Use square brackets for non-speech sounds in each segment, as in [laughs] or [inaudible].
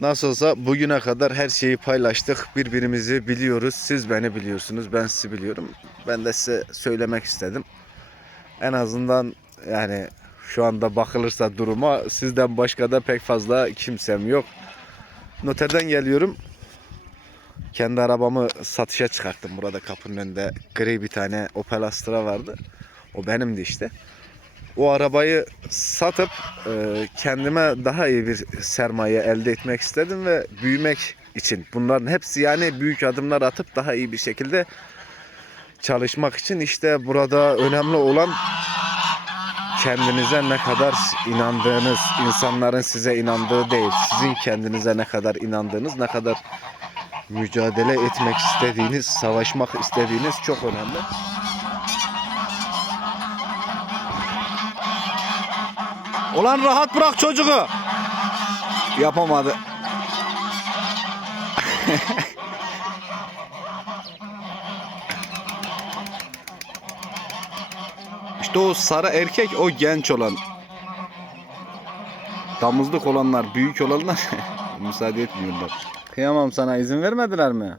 Nasıl olsa bugüne kadar her şeyi paylaştık. Birbirimizi biliyoruz. Siz beni biliyorsunuz. Ben sizi biliyorum. Ben de size söylemek istedim. En azından yani şu anda bakılırsa duruma sizden başka da pek fazla kimsem yok. Noterden geliyorum. Kendi arabamı satışa çıkarttım. Burada kapının önünde gri bir tane Opel Astra vardı. O benimdi işte. O arabayı satıp e, kendime daha iyi bir sermaye elde etmek istedim ve büyümek için. Bunların hepsi yani büyük adımlar atıp daha iyi bir şekilde çalışmak için işte burada önemli olan kendinize ne kadar inandığınız, insanların size inandığı değil, sizin kendinize ne kadar inandığınız, ne kadar mücadele etmek istediğiniz, savaşmak istediğiniz çok önemli. Ulan rahat bırak çocuğu. Yapamadı. [laughs] işte o sarı erkek o genç olan. Damızlık olanlar, büyük olanlar [laughs] müsaade etmiyorlar. Kıyamam sana izin vermediler mi?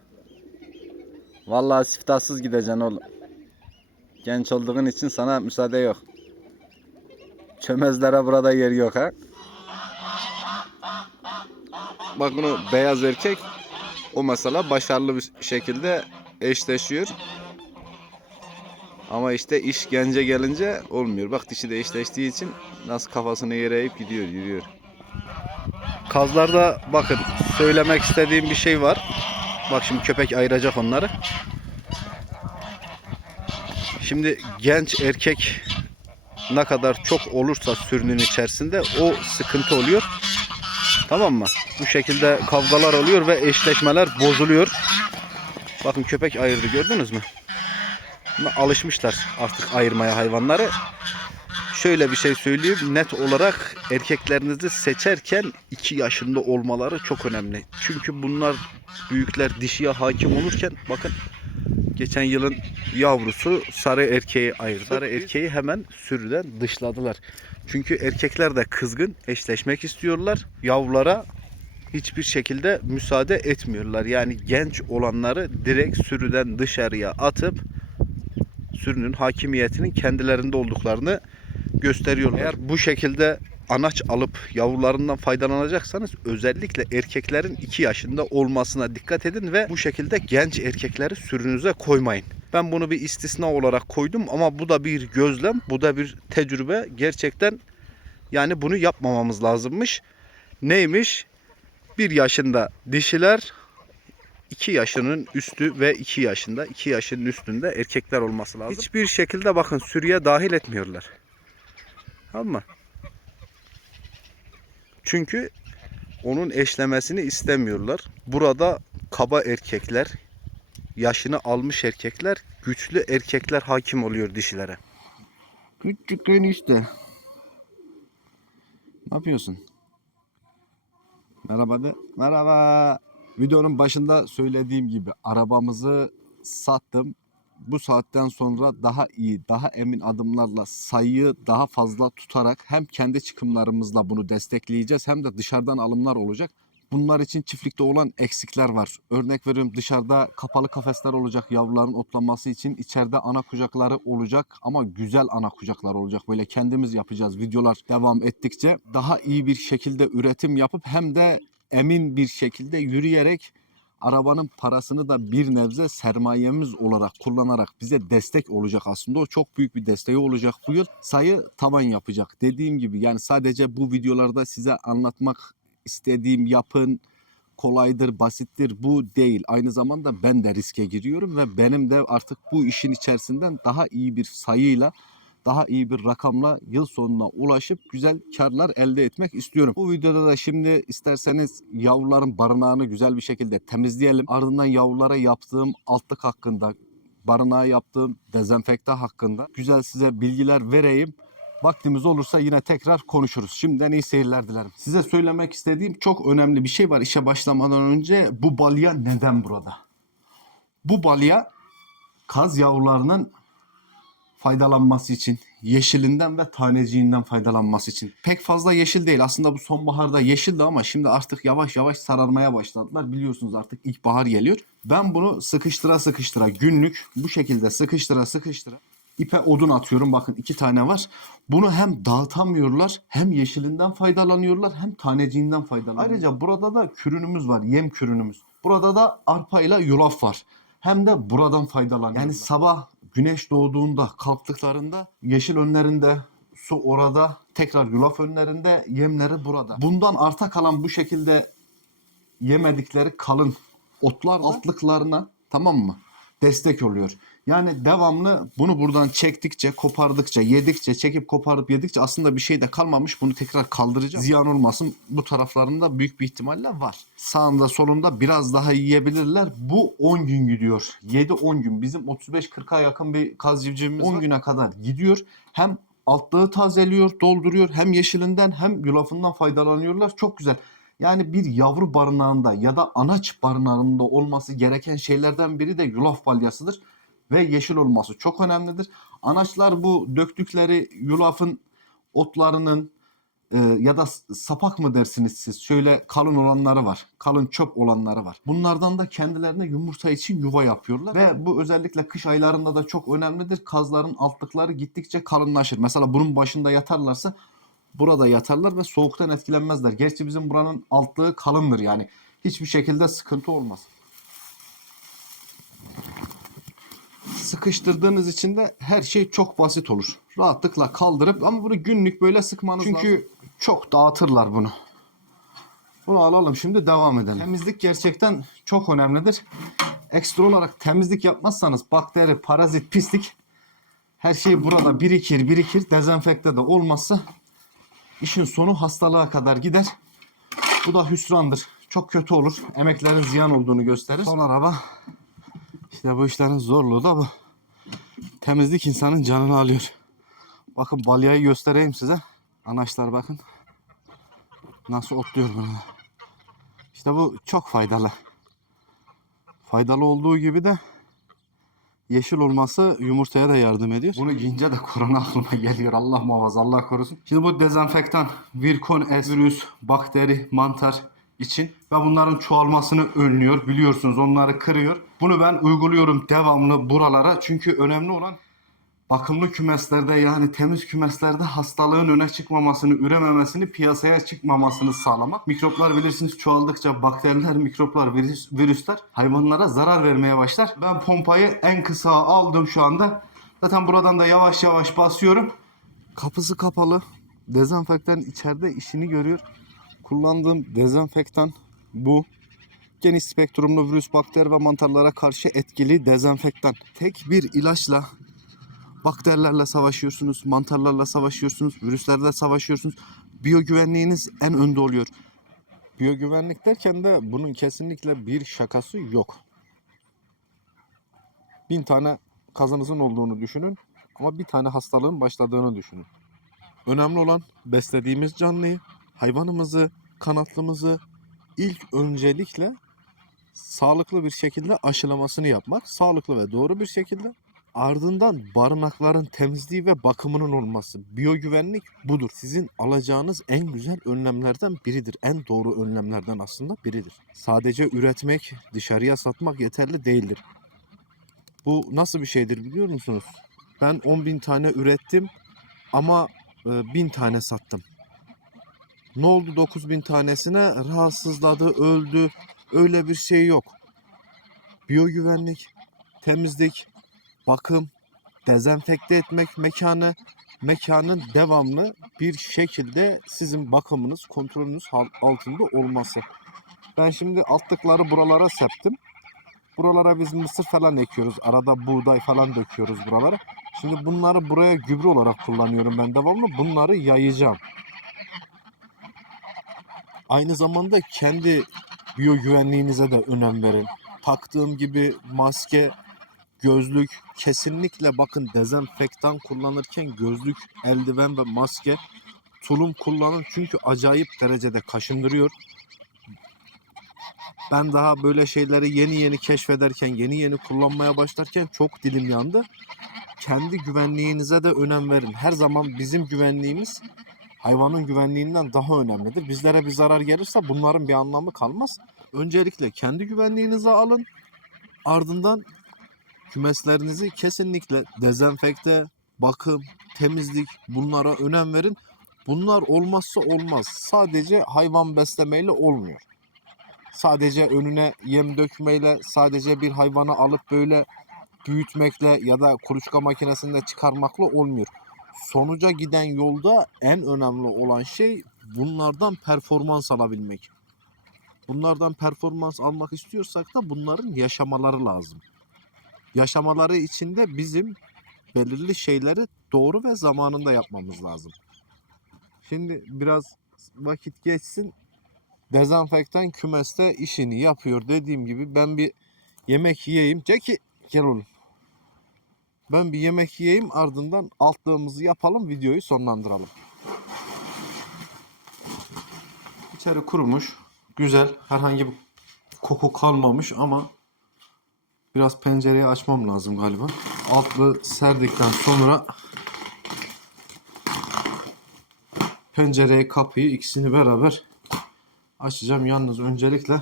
Vallahi siftahsız gideceksin oğlum. Genç olduğun için sana müsaade yok. Çömezlere burada yer yok ha. Bak bunu beyaz erkek o mesela başarılı bir şekilde eşleşiyor. Ama işte iş gence gelince olmuyor. Bak dişi de eşleştiği için nasıl kafasını yere eğip gidiyor, yürüyor. Kazlarda bakın söylemek istediğim bir şey var. Bak şimdi köpek ayıracak onları. Şimdi genç erkek ne kadar çok olursa sürünün içerisinde o sıkıntı oluyor. Tamam mı? Bu şekilde kavgalar oluyor ve eşleşmeler bozuluyor. Bakın köpek ayırdı gördünüz mü? Alışmışlar artık ayırmaya hayvanları. Şöyle bir şey söyleyeyim. Net olarak erkeklerinizi seçerken 2 yaşında olmaları çok önemli. Çünkü bunlar büyükler dişiye hakim olurken bakın geçen yılın yavrusu sarı erkeği ayırdı. Sarı erkeği hemen sürüden dışladılar. Çünkü erkekler de kızgın eşleşmek istiyorlar. Yavrulara hiçbir şekilde müsaade etmiyorlar. Yani genç olanları direkt sürüden dışarıya atıp sürünün hakimiyetinin kendilerinde olduklarını gösteriyorlar. Eğer bu şekilde anaç alıp yavrularından faydalanacaksanız özellikle erkeklerin 2 yaşında olmasına dikkat edin ve bu şekilde genç erkekleri sürünüze koymayın. Ben bunu bir istisna olarak koydum ama bu da bir gözlem, bu da bir tecrübe. Gerçekten yani bunu yapmamamız lazımmış. Neymiş? 1 yaşında dişiler, 2 yaşının üstü ve 2 yaşında, 2 yaşının üstünde erkekler olması lazım. Hiçbir şekilde bakın sürüye dahil etmiyorlar. Tamam mı? Çünkü onun eşlemesini istemiyorlar. Burada kaba erkekler, yaşını almış erkekler, güçlü erkekler hakim oluyor dişilere. Küçük enişte. Ne yapıyorsun? Merhaba de. Merhaba. Videonun başında söylediğim gibi arabamızı sattım. Bu saatten sonra daha iyi, daha emin adımlarla sayıyı daha fazla tutarak hem kendi çıkımlarımızla bunu destekleyeceğiz hem de dışarıdan alımlar olacak. Bunlar için çiftlikte olan eksikler var. Örnek veriyorum dışarıda kapalı kafesler olacak yavruların otlanması için. içeride ana kucakları olacak ama güzel ana kucaklar olacak. Böyle kendimiz yapacağız videolar devam ettikçe. Daha iyi bir şekilde üretim yapıp hem de emin bir şekilde yürüyerek arabanın parasını da bir nebze sermayemiz olarak kullanarak bize destek olacak aslında. O çok büyük bir desteği olacak bu yıl. Sayı taban yapacak. Dediğim gibi yani sadece bu videolarda size anlatmak istediğim yapın kolaydır, basittir bu değil. Aynı zamanda ben de riske giriyorum ve benim de artık bu işin içerisinden daha iyi bir sayıyla daha iyi bir rakamla yıl sonuna ulaşıp güzel karlar elde etmek istiyorum. Bu videoda da şimdi isterseniz yavruların barınağını güzel bir şekilde temizleyelim. Ardından yavrulara yaptığım altlık hakkında, barınağa yaptığım dezenfekta hakkında güzel size bilgiler vereyim. Vaktimiz olursa yine tekrar konuşuruz. Şimdiden iyi seyirler dilerim. Size söylemek istediğim çok önemli bir şey var işe başlamadan önce. Bu balya neden burada? Bu balya kaz yavrularının faydalanması için, yeşilinden ve taneciğinden faydalanması için. Pek fazla yeşil değil. Aslında bu sonbaharda yeşildi ama şimdi artık yavaş yavaş sararmaya başladılar. Biliyorsunuz artık ilkbahar geliyor. Ben bunu sıkıştıra sıkıştıra günlük bu şekilde sıkıştıra sıkıştıra ipe odun atıyorum. Bakın iki tane var. Bunu hem dağıtamıyorlar hem yeşilinden faydalanıyorlar hem taneciğinden faydalanıyorlar. Ayrıca burada da kürünümüz var. Yem kürünümüz. Burada da arpa ile yulaf var. Hem de buradan faydalanıyorlar. Yani sabah güneş doğduğunda kalktıklarında yeşil önlerinde su orada tekrar yulaf önlerinde yemleri burada. Bundan arta kalan bu şekilde yemedikleri kalın otlar altlıklarına tamam mı? Destek oluyor. Yani devamlı bunu buradan çektikçe, kopardıkça, yedikçe, çekip koparıp yedikçe aslında bir şey de kalmamış. Bunu tekrar kaldıracağım. Ziyan olmasın. Bu taraflarında büyük bir ihtimalle var. Sağında solunda biraz daha yiyebilirler. Bu 10 gün gidiyor. 7-10 gün. Bizim 35-40'a yakın bir kaz civcivimiz 10 güne kadar gidiyor. Hem altlığı tazeliyor, dolduruyor. Hem yeşilinden hem yulafından faydalanıyorlar. Çok güzel. Yani bir yavru barınağında ya da anaç barınağında olması gereken şeylerden biri de yulaf balyasıdır. Ve yeşil olması çok önemlidir. Anaçlar bu döktükleri yulafın otlarının e, ya da sapak mı dersiniz siz? Şöyle kalın olanları var. Kalın çöp olanları var. Bunlardan da kendilerine yumurta için yuva yapıyorlar. Ve bu özellikle kış aylarında da çok önemlidir. Kazların altlıkları gittikçe kalınlaşır. Mesela bunun başında yatarlarsa burada yatarlar ve soğuktan etkilenmezler. Gerçi bizim buranın altlığı kalındır yani. Hiçbir şekilde sıkıntı olmaz. Sıkıştırdığınız için de her şey çok basit olur. Rahatlıkla kaldırıp ama bunu günlük böyle sıkmanız Çünkü çok dağıtırlar bunu. Bunu alalım şimdi devam edelim. Temizlik gerçekten çok önemlidir. Ekstra olarak temizlik yapmazsanız bakteri, parazit, pislik her şey burada birikir birikir. Dezenfekte de olmazsa işin sonu hastalığa kadar gider. Bu da hüsrandır. Çok kötü olur. Emeklerin ziyan olduğunu gösterir. Son araba. İşte bu işlerin zorluğu da bu. Temizlik insanın canını alıyor. Bakın balyayı göstereyim size. Anaçlar bakın. Nasıl otluyor burada. İşte bu çok faydalı. Faydalı olduğu gibi de yeşil olması yumurtaya da yardım ediyor. Bunu yiyince de korona aklıma geliyor. Allah muhafaza, Allah korusun. Şimdi bu dezenfektan, virkon, virüs, bakteri, mantar için ve bunların çoğalmasını önlüyor. Biliyorsunuz onları kırıyor. Bunu ben uyguluyorum devamlı buralara. Çünkü önemli olan bakımlı kümeslerde yani temiz kümeslerde hastalığın öne çıkmamasını, ürememesini, piyasaya çıkmamasını sağlamak. Mikroplar bilirsiniz çoğaldıkça bakteriler, mikroplar, virüs, virüsler hayvanlara zarar vermeye başlar. Ben pompayı en kısa aldım şu anda. Zaten buradan da yavaş yavaş basıyorum. Kapısı kapalı. Dezenfektan içeride işini görüyor. Kullandığım dezenfektan bu. Geniş spektrumlu virüs, bakteri ve mantarlara karşı etkili dezenfektan. Tek bir ilaçla bakterilerle savaşıyorsunuz, mantarlarla savaşıyorsunuz, virüslerle savaşıyorsunuz. Biyogüvenliğiniz en önde oluyor. Biyogüvenlik derken de bunun kesinlikle bir şakası yok. Bin tane kazanızın olduğunu düşünün ama bir tane hastalığın başladığını düşünün. Önemli olan beslediğimiz canlıyı, hayvanımızı, kanatlımızı ilk öncelikle sağlıklı bir şekilde aşılamasını yapmak. Sağlıklı ve doğru bir şekilde Ardından barınakların temizliği ve bakımının olması. Biyogüvenlik budur. Sizin alacağınız en güzel önlemlerden biridir. En doğru önlemlerden aslında biridir. Sadece üretmek, dışarıya satmak yeterli değildir. Bu nasıl bir şeydir biliyor musunuz? Ben 10 bin tane ürettim ama e, 1000 tane sattım. Ne oldu 9 bin tanesine? Rahatsızladı, öldü. Öyle bir şey yok. Biyogüvenlik, temizlik, bakım, dezenfekte etmek mekanı, mekanın devamlı bir şekilde sizin bakımınız, kontrolünüz altında olması. Ben şimdi altlıkları buralara septim. Buralara biz mısır falan ekiyoruz. Arada buğday falan döküyoruz buralara. Şimdi bunları buraya gübre olarak kullanıyorum ben devamlı. Bunları yayacağım. Aynı zamanda kendi biyogüvenliğinize de önem verin. Taktığım gibi maske, gözlük kesinlikle bakın dezenfektan kullanırken gözlük, eldiven ve maske tulum kullanın çünkü acayip derecede kaşındırıyor. Ben daha böyle şeyleri yeni yeni keşfederken, yeni yeni kullanmaya başlarken çok dilim yandı. kendi güvenliğinize de önem verin. Her zaman bizim güvenliğimiz hayvanın güvenliğinden daha önemlidir. Bizlere bir zarar gelirse bunların bir anlamı kalmaz. Öncelikle kendi güvenliğinize alın. Ardından kümeslerinizi kesinlikle dezenfekte, bakım, temizlik bunlara önem verin. Bunlar olmazsa olmaz. Sadece hayvan beslemeyle olmuyor. Sadece önüne yem dökmeyle, sadece bir hayvanı alıp böyle büyütmekle ya da kuluçka makinesinde çıkarmakla olmuyor. Sonuca giden yolda en önemli olan şey bunlardan performans alabilmek. Bunlardan performans almak istiyorsak da bunların yaşamaları lazım. Yaşamaları için de bizim belirli şeyleri doğru ve zamanında yapmamız lazım. Şimdi biraz vakit geçsin. Dezenfektan kümeste işini yapıyor dediğim gibi ben bir yemek yiyeyim. Jackie gel oğlum. Ben bir yemek yiyeyim ardından altlığımızı yapalım videoyu sonlandıralım. İçeri kurumuş. Güzel. Herhangi bir koku kalmamış ama biraz pencereyi açmam lazım galiba. Altlı serdikten sonra pencereyi kapıyı ikisini beraber açacağım. Yalnız öncelikle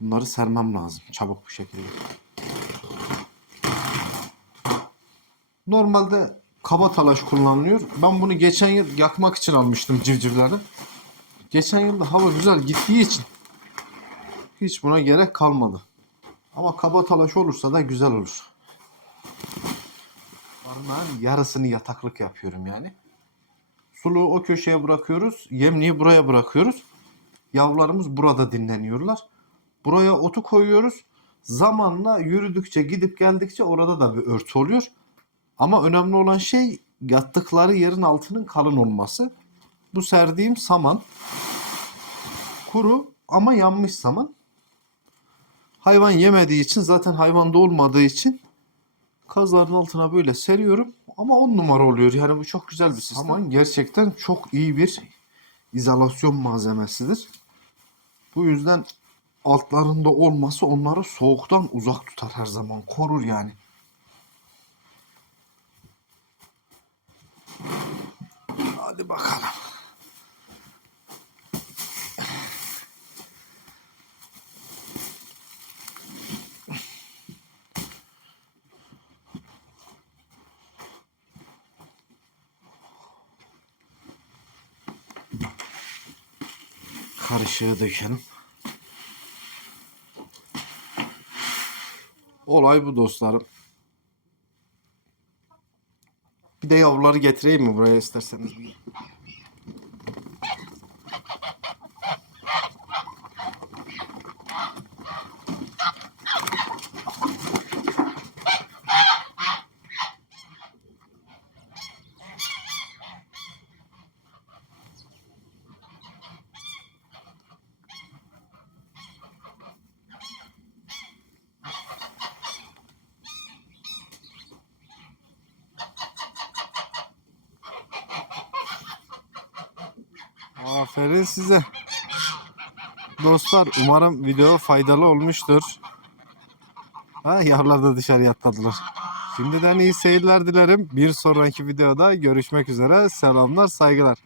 bunları sermem lazım çabuk bir şekilde. Normalde kaba talaş kullanılıyor. Ben bunu geçen yıl yakmak için almıştım civcivleri. Geçen yıl da hava güzel gittiği için hiç buna gerek kalmadı. Ama kaba talaş olursa da güzel olur. Barınağın yarısını yataklık yapıyorum yani. Suluğu o köşeye bırakıyoruz. Yemliği buraya bırakıyoruz. Yavrularımız burada dinleniyorlar. Buraya otu koyuyoruz. Zamanla yürüdükçe gidip geldikçe orada da bir örtü oluyor. Ama önemli olan şey yattıkları yerin altının kalın olması. Bu serdiğim saman kuru ama yanmış saman. Hayvan yemediği için zaten hayvanda olmadığı için kazların altına böyle seriyorum. Ama on numara oluyor. Yani bu çok güzel bir sistem. Saman gerçekten çok iyi bir izolasyon malzemesidir. Bu yüzden altlarında olması onları soğuktan uzak tutar her zaman. Korur yani. Hadi bakalım. Karışığı dökelim. Olay bu dostlarım. Bir de yavruları getireyim mi buraya isterseniz? Aferin size. Dostlar umarım video faydalı olmuştur. Ha, yavrular da dışarı atladılar. Şimdiden iyi seyirler dilerim. Bir sonraki videoda görüşmek üzere. Selamlar, saygılar.